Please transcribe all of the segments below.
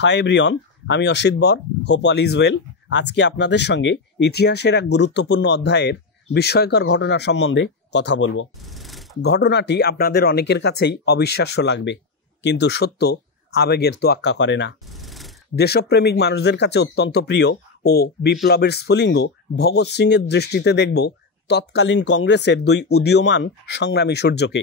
Hi everyone, আমি অসিত বর, hope all is well. আজকে আপনাদের সঙ্গে ইতিহাসের এক গুরুত্বপূর্ণ অধ্যায়ের বিস্ময়কর ঘটনা সম্বন্ধে কথা বলবো। ঘটনাটি আপনাদের অনেকের কাছেই অবিশ্বাস্য লাগবে, কিন্তু সত্য আবেগের তোয়াক্কা করে না। দেশপ্রেমিক মানুষদের কাছে অত্যন্ত প্রিয় ও বিপ্লবের স্ফুলিঙ্গ ভগৎ সিংয়ের দৃষ্টিতে দেখব তৎকালীন কংগ্রেসের দুই উদীয়মান সংগ্রামী সূর্যকে।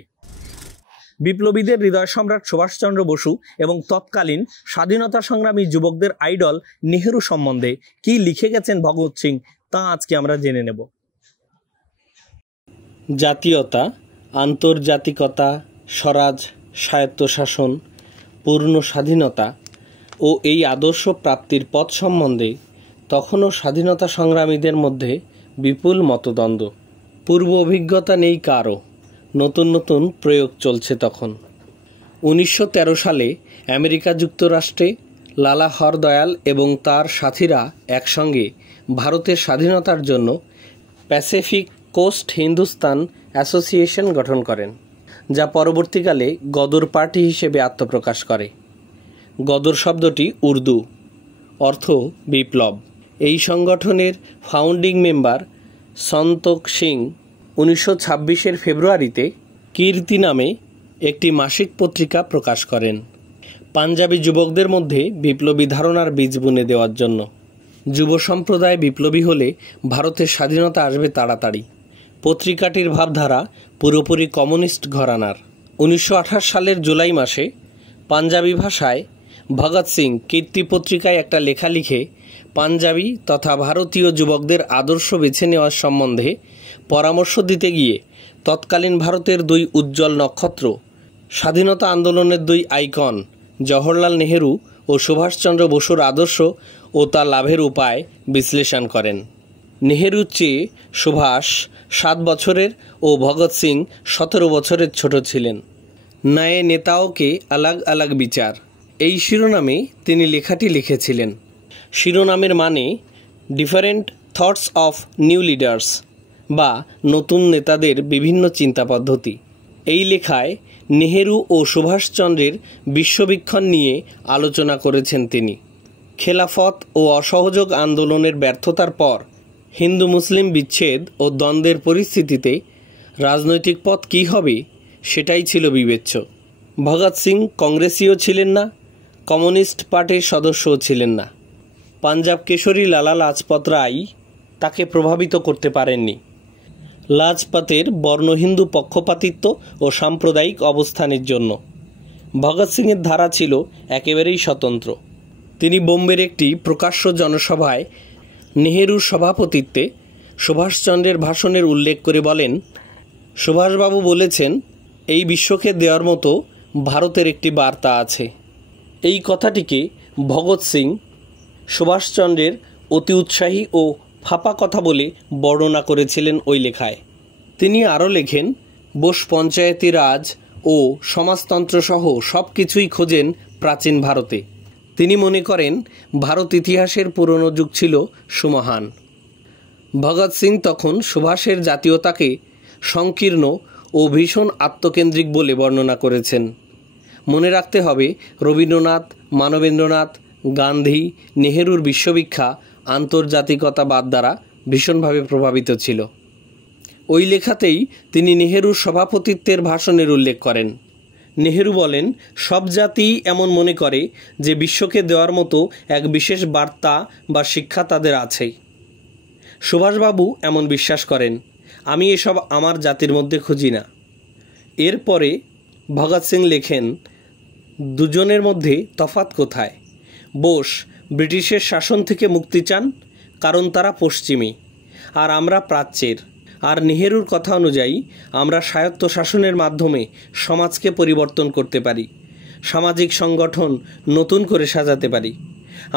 বিপ্লবীদের হৃদয় সম্রাট সুভাষচন্দ্র বসু এবং তৎকালীন স্বাধীনতা সংগ্রামী যুবকদের আইডল নেহেরু সম্বন্ধে কি লিখে গেছেন ভগৎ সিং, তা আজকে আমরা জেনে নেব। জাতীয়তা, আন্তর্জাতিকতা, স্বরাজ, স্বায়ত্তশাসন, পূর্ণ স্বাধীনতা ও এই আদর্শ প্রাপ্তির পথ সম্বন্ধে তখনও স্বাধীনতা সংগ্রামীদের মধ্যে বিপুল মতদ্বন্দ্ব। পূর্ব অভিজ্ঞতা নেই কারও, নতুন নতুন প্রয়োগ চলছে তখন। 1913 সালে আমেরিকা যুক্তরাষ্ট্রে লালা হরদয়াল এবং তার সাথীরা একসঙ্গে ভারতের স্বাধীনতার জন্য প্যাসিফিক কোস্ট হিন্দুস্তান অ্যাসোসিয়েশন গঠন করেন, যা পরবর্তীকালে গদর পার্টি হিসেবে আত্মপ্রকাশ করে। গদর শব্দটি উর্দু, অর্থ বিপ্লব। এই সংগঠনের ফাউন্ডিং মেম্বার সন্তোখ সিং 1926 ফেব্রুয়ারিতে কীর্তি নামে একটি মাসিক পত্রিকা প্রকাশ করেন, পাঞ্জাবি যুবকদের মধ্যে বিপ্লবী ধারণার বীজ বুনে দেওয়ার জন্য। যুব সম্প্রদায় বিপ্লবী হলে ভারতের স্বাধীনতা আসবে তাড়াতাড়ি। পত্রিকাটির ভাবধারা পুরোপুরি কমিউনিস্ট ঘরানার। 1928 সালের জুলাই মাসে পাঞ্জাবি ভাষায় ভগৎ সিং কীর্তি পত্রিকায় একটা লেখা লিখে পাঞ্জাবি তথা ভারতীয় যুবকদের আদর্শ বেছে নেওয়ার সম্বন্ধে পরামর্শ দিতে গিয়ে তৎকালীন ভারতের দুই উজ্জ্বল নক্ষত্র, স্বাধীনতা আন্দোলনের দুই আইকন জওহরলাল নেহেরু ও সুভাষচন্দ্র বসুর আদর্শ ও তা লাভের উপায় বিশ্লেষণ করেন। নেহেরুর চেয়ে সুভাষ 7 বছরের ও ভগৎ সিং 17 বছরের ছোট ছিলেন। নয়ে নেতাও কে আলাগ আলাগ বিচার, এই শিরোনামে তিনি লেখাটি লিখেছিলেন। শিরোনামের মানে different thoughts of new leaders, বা নতুন নেতাদের বিভিন্ন চিন্তা পদ্ধতি। এই লেখায় নেহেরু ও সুভাষচন্দ্রের বিশ্ববীক্ষণ নিয়ে আলোচনা করেছেন তিনি। খেলাফত ও অসহযোগ আন্দোলনের ব্যর্থতার পর হিন্দু মুসলিম বিচ্ছেদ ও দ্বন্দ্বের পরিস্থিতিতে রাজনৈতিক পথ কী হবে সেটাই ছিল বিবেচ্য। ভগৎ সিং কংগ্রেসীও ছিলেন না, কমিউনিস্ট পার্টির সদস্যও ছিলেন না। পাঞ্জাব কেশরী লালা লাজপত রায় তাকে প্রভাবিত করতে পারেননি। লাজপতের বর্ণহিন্দু পক্ষপাতিত্ব ও সাম্প্রদায়িক অবস্থানের জন্য ভগৎ সিংয়ের ধারা ছিল একেবারেই স্বতন্ত্র। তিনি বোম্বের একটি প্রকাশ্য জনসভায় নেহেরুর সভাপতিত্বে সুভাষচন্দ্রের ভাষণের উল্লেখ করে বলেন, সুভাষবাবু বলেছেন, এই বিশ্বকে দেওয়ার মতো ভারতের একটি বার্তা আছে। এই কথাটিকে ভগৎ সিং সুভাষচন্দ্রের অতি উৎসাহী ও ফাঁপা কথা বলে বর্ণনা করেছিলেন ওই লেখায়। তিনি আরও লেখেন, বোস পঞ্চায়েতি রাজ ও সমাজতন্ত্র সহ সব কিছুই খোঁজেন প্রাচীন ভারতে। তিনি মনে করেন ভারত ইতিহাসের পুরনো যুগ ছিল সুমহান। ভগৎ সিং তখন সুভাষের জাতীয়তাকে সংকীর্ণ ও ভীষণ আত্মকেন্দ্রিক বলে বর্ণনা করেছেন। মনে রাখতে হবে, রবীন্দ্রনাথ, মানবেন্দ্রনাথ, গান্ধী, নেহেরুর বিশ্ববিখ্যা আন্তর্জাতিকতাবাদ দ্বারা ভীষণভাবে প্রভাবিত ছিল। ওই লেখাতেই তিনি নেহেরুর সভাপতিত্বের ভাষণের উল্লেখ করেন। নেহেরু বলেন, সব জাতিই এমন মনে করে যে বিশ্বকে দেওয়ার মতো এক বিশেষ বার্তা বা শিক্ষা তাদের আছেই। সুভাষবাবু এমন বিশ্বাস করেন, আমি এসব আমার জাতির মধ্যে খুঁজি না। এরপরে ভগৎ সিং লেখেন, দুজনের মধ্যে তফাৎ কোথায়? বোস ব্রিটিশের শাসন থেকে মুক্তি চান, কারণ তারা পশ্চিমী, আর আমরা প্রাচ্যের। আর নেহেরুর কথা অনুযায়ী আমরা স্বায়ত্তশাসনের মাধ্যমে সমাজকে পরিবর্তন করতে পারি, সামাজিক সংগঠন নতুন করে সাজাতে পারি।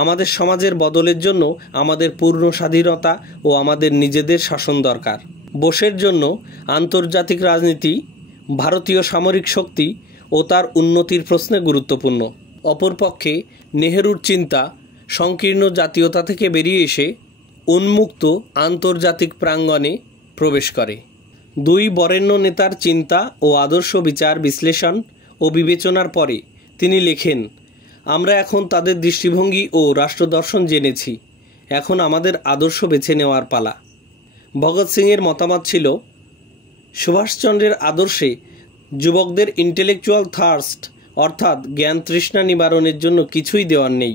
আমাদের সমাজের বদলের জন্য আমাদের পূর্ণ স্বাধীনতা ও আমাদের নিজেদের শাসন দরকার। বোসের জন্য আন্তর্জাতিক রাজনীতি, ভারতীয় সামরিক শক্তি ও তার উন্নতির প্রশ্নে গুরুত্বপূর্ণ। অপরপক্ষে নেহেরুর চিন্তা সংকীর্ণ জাতীয়তা থেকে বেরিয়ে এসে উন্মুক্ত আন্তর্জাতিক প্রাঙ্গণে প্রবেশ করে। দুই বরেণ্য নেতার চিন্তা ও আদর্শ বিচার বিশ্লেষণ ও বিবেচনার পরে তিনি লেখেন, আমরা এখন তাদের দৃষ্টিভঙ্গি ও রাষ্ট্রদর্শন জেনেছি, এখন আমাদের আদর্শ বেছে নেওয়ার পালা। ভগৎ সিংয়ের মতামত ছিল, সুভাষচন্দ্রের আদর্শে যুবকদের ইন্টেলেকচুয়াল থার্স্ট অর্থাৎ জ্ঞান তৃষ্ণা নিবারণের জন্য কিছুই দেওয়ার নেই।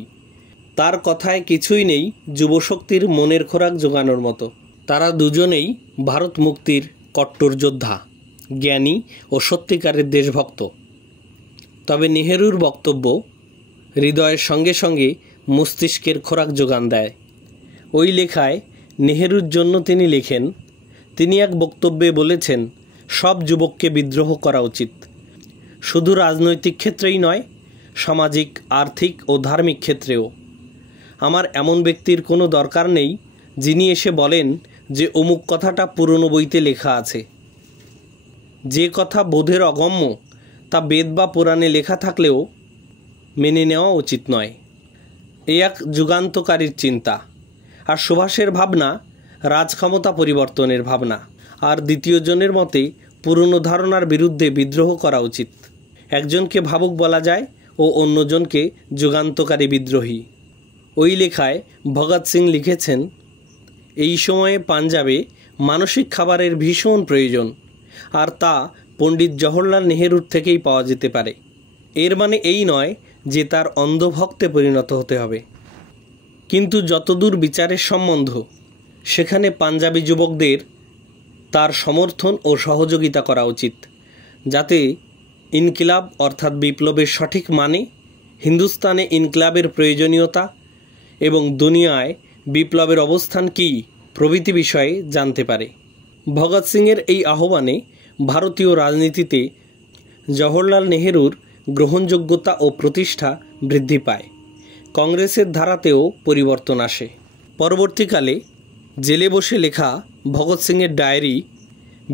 তার কথায় কিছুই নেই যুবশক্তির মনের খোরাক জোগানোর মতো। তারা দুজনেই ভারত মুক্তির কট্টর যোদ্ধা, জ্ঞানী ও সত্যিকারের দেশভক্ত। তবে নেহেরুর বক্তব্য হৃদয়ের সঙ্গে সঙ্গে মস্তিষ্কের খোরাক যোগান দেয়। ওই লেখায় নেহেরুর জন্য তিনি লেখেন, তিনি এক বক্তব্যে বলেছেন, সব যুবককে বিদ্রোহ করা উচিত, শুধু রাজনৈতিক ক্ষেত্রেই নয়, সামাজিক, আর্থিক ও ধার্মিক ক্ষেত্রেও। আমার এমন ব্যক্তির কোনো দরকার নেই যিনি এসে বলেন যে অমুক কথাটা পুরনো বইতে লেখা আছে। যে কথা বোধের অগম্য তা বেদ বা পুরাণে লেখা থাকলেও মেনে নেওয়া উচিত নয়। এই এক যুগান্তকারীর চিন্তা। আর সুভাষের ভাবনা রাজক্ষমতা পরিবর্তনের ভাবনা। আর দ্বিতীয় জনের মতে পুরনো ধারণার বিরুদ্ধে বিদ্রোহ করা উচিত। একজনকে ভাবুক বলা যায় ও অন্যজনকে যুগান্তকারী বিদ্রোহী। ওই লেখায় ভগৎ সিং লিখেছেন, এই সময়ে পাঞ্জাবে মানসিক খাবারের ভীষণ প্রয়োজন, আর তা পণ্ডিত জওহরলাল নেহেরুর থেকেই পাওয়া যেতে পারে। এর মানে এই নয় যে তার অন্ধভক্তে পরিণত হতে হবে, কিন্তু যতদূর বিচারের সম্বন্ধ, সেখানে পাঞ্জাবি যুবকদের তার সমর্থন ও সহযোগিতা করা উচিত, যাতে ইনকিলাব অর্থাৎ বিপ্লবের সঠিক মানে, হিন্দুস্তানে ইনকিলাবের প্রয়োজনীয়তা এবং দুনিয়ায় বিপ্লবের অবস্থান কী প্রভৃতি বিষয়ে জানতে পারে। ভগৎ সিংয়ের এই আহ্বানে ভারতীয় রাজনীতিতে জওহরলাল নেহেরুর গ্রহণযোগ্যতা ও প্রতিষ্ঠা বৃদ্ধি পায়। কংগ্রেসের ধারাতেও পরিবর্তন আসে। পরবর্তীকালে জেলে বসে লেখা ভগৎ সিংয়ের ডায়েরি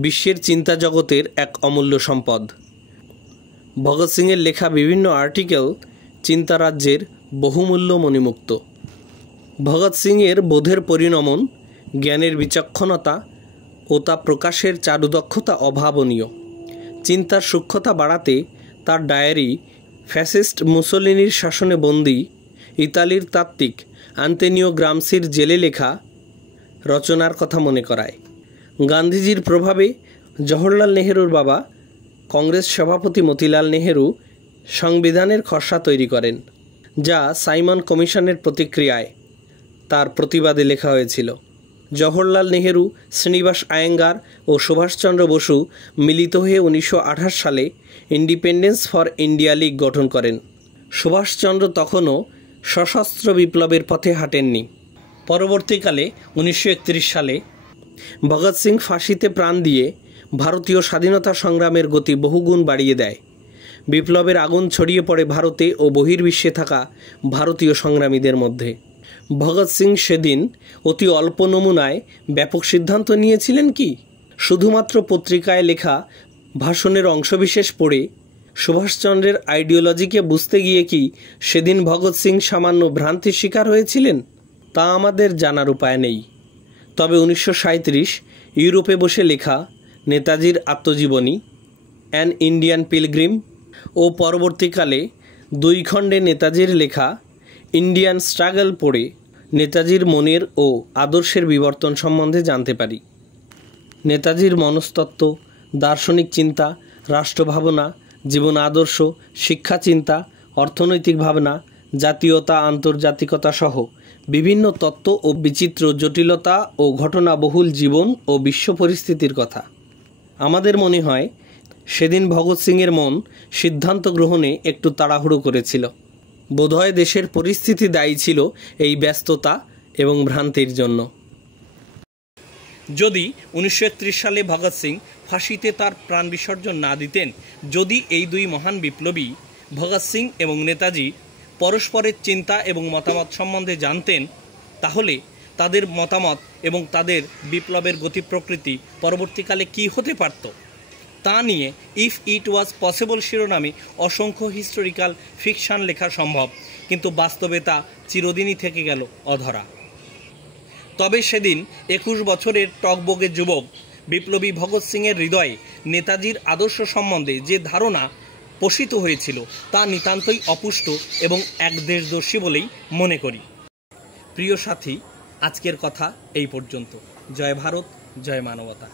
বিশ্বের চিন্তা জগতের এক অমূল্য সম্পদ। ভগৎ সিংয়ের লেখা বিভিন্ন আর্টিকেল চিন্তারাজ্যের বহুমূল্য মণিমুক্ত। ভগৎ সিংয়ের বোধের পরিণমন, জ্ঞানের বিচক্ষণতা ও তা প্রকাশের চারুদক্ষতা অভাবনীয়। চিন্তার সূক্ষ্মতা বাড়াতে তার ডায়েরি ফ্যাসিস্ট মুসোলিনির শাসনে বন্দী ইতালির তাত্ত্বিক আন্তোনিও গ্রামসির জেলে লেখা রচনার কথা মনে করায়। গান্ধীজির প্রভাবে জওহরলাল নেহেরুর বাবা কংগ্রেস সভাপতি মতিলাল নেহেরু সংবিধানের খসড়া তৈরি করেন, যা সাইমন কমিশনের প্রতিক্রিয়ায় তার প্রতিবাদে লেখা হয়েছিল। জওহরলাল নেহেরু, শ্রীনিবাস আয়েঙ্গার ও সুভাষচন্দ্র বসু মিলিত হয়ে 1928 সালে ইন্ডিপেন্ডেন্স ফর ইন্ডিয়া লীগ গঠন করেন। সুভাষচন্দ্র তখনও সশস্ত্র বিপ্লবের পথে হাঁটেননি। পরবর্তীকালে 1931 সালে ভগৎ সিং ফাঁসিতে প্রাণ দিয়ে ভারতীয় স্বাধীনতা সংগ্রামের গতি বহুগুণ বাড়িয়ে দেয়। বিপ্লবের আগুন ছড়িয়ে পড়ে ভারতে ও বহির্বিশ্বে থাকা ভারতীয় সংগ্রামীদের মধ্যে। ভগৎ সিং সেদিন অতি অল্প নমুনায় ব্যাপক সিদ্ধান্ত নিয়েছিলেন কি? শুধুমাত্র পত্রিকায় লেখা ভাষণের অংশবিশেষ পড়ে সুভাষচন্দ্রের আইডিওলজিকে বুঝতে গিয়ে কি সেদিন ভগৎ সিং সামান্য ভ্রান্তির শিকার হয়েছিলেন? তা আমাদের জানার উপায় নেই। তবে 1937 ইউরোপে বসে লেখা নেতাজির আত্মজীবনী অ্যান ইন্ডিয়ান পিলগ্রিম ও পরবর্তীকালে 2 খণ্ডে নেতাজির লেখা ইন্ডিয়ান স্ট্রাগল পড়ে নেতাজির মনের ও আদর্শের বিবর্তন সম্বন্ধে জানতে পারি। নেতাজির মনস্তত্ত্ব, দার্শনিক চিন্তা, রাষ্ট্রভাবনা, জীবন আদর্শ, শিক্ষা চিন্তা, অর্থনৈতিক ভাবনা, জাতীয়তা, আন্তর্জাতিকতা সহ বিভিন্ন তত্ত্ব ও বিচিত্র জটিলতা ও ঘটনাবহুল জীবন ও বিশ্ব পরিস্থিতির কথা। আমাদের মনে হয় সেদিন ভগৎ সিংয়ের মন সিদ্ধান্ত গ্রহণে একটু তাড়াহুড়ো করেছিল। বোধহয় দেশের পরিস্থিতি দায়ী ছিল এই ব্যস্ততা এবং ভ্রান্তির জন্য। যদি 1931 সালে ভগৎ সিং ফাঁসিতে তার প্রাণ বিসর্জন না দিতেন, যদি এই 2 মহান বিপ্লবী ভগৎ সিং এবং নেতাজি পরস্পরের চিন্তা এবং মতামত সম্বন্ধে জানতেন, তাহলে তাদের মতামত এবং তাদের বিপ্লবের গতি প্রকৃতি পরবর্তীকালে কি হতে পারত তা নিয়ে ইফ ইট ওয়াজ পসিবল শিরোনামে অসংখ্য হিস্টোরিক্যাল ফিকশন লেখা সম্ভব, কিন্তু বাস্তবে তা চিরদিনই থেকে গেল অধরা। তবে সেদিন 21 বছরের টকবগে যুবক বিপ্লবী ভগৎ সিংয়ের হৃদয়ে নেতাজির আদর্শ সম্বন্ধে যে ধারণা পোষিত হয়েছিল তা নিতান্তই অপুষ্ট এবং একদেশদর্শী বলেই মনে করি। প্রিয় সাথী, আজকের কথা এই পর্যন্ত। জয় ভারত, জয় মানবতা।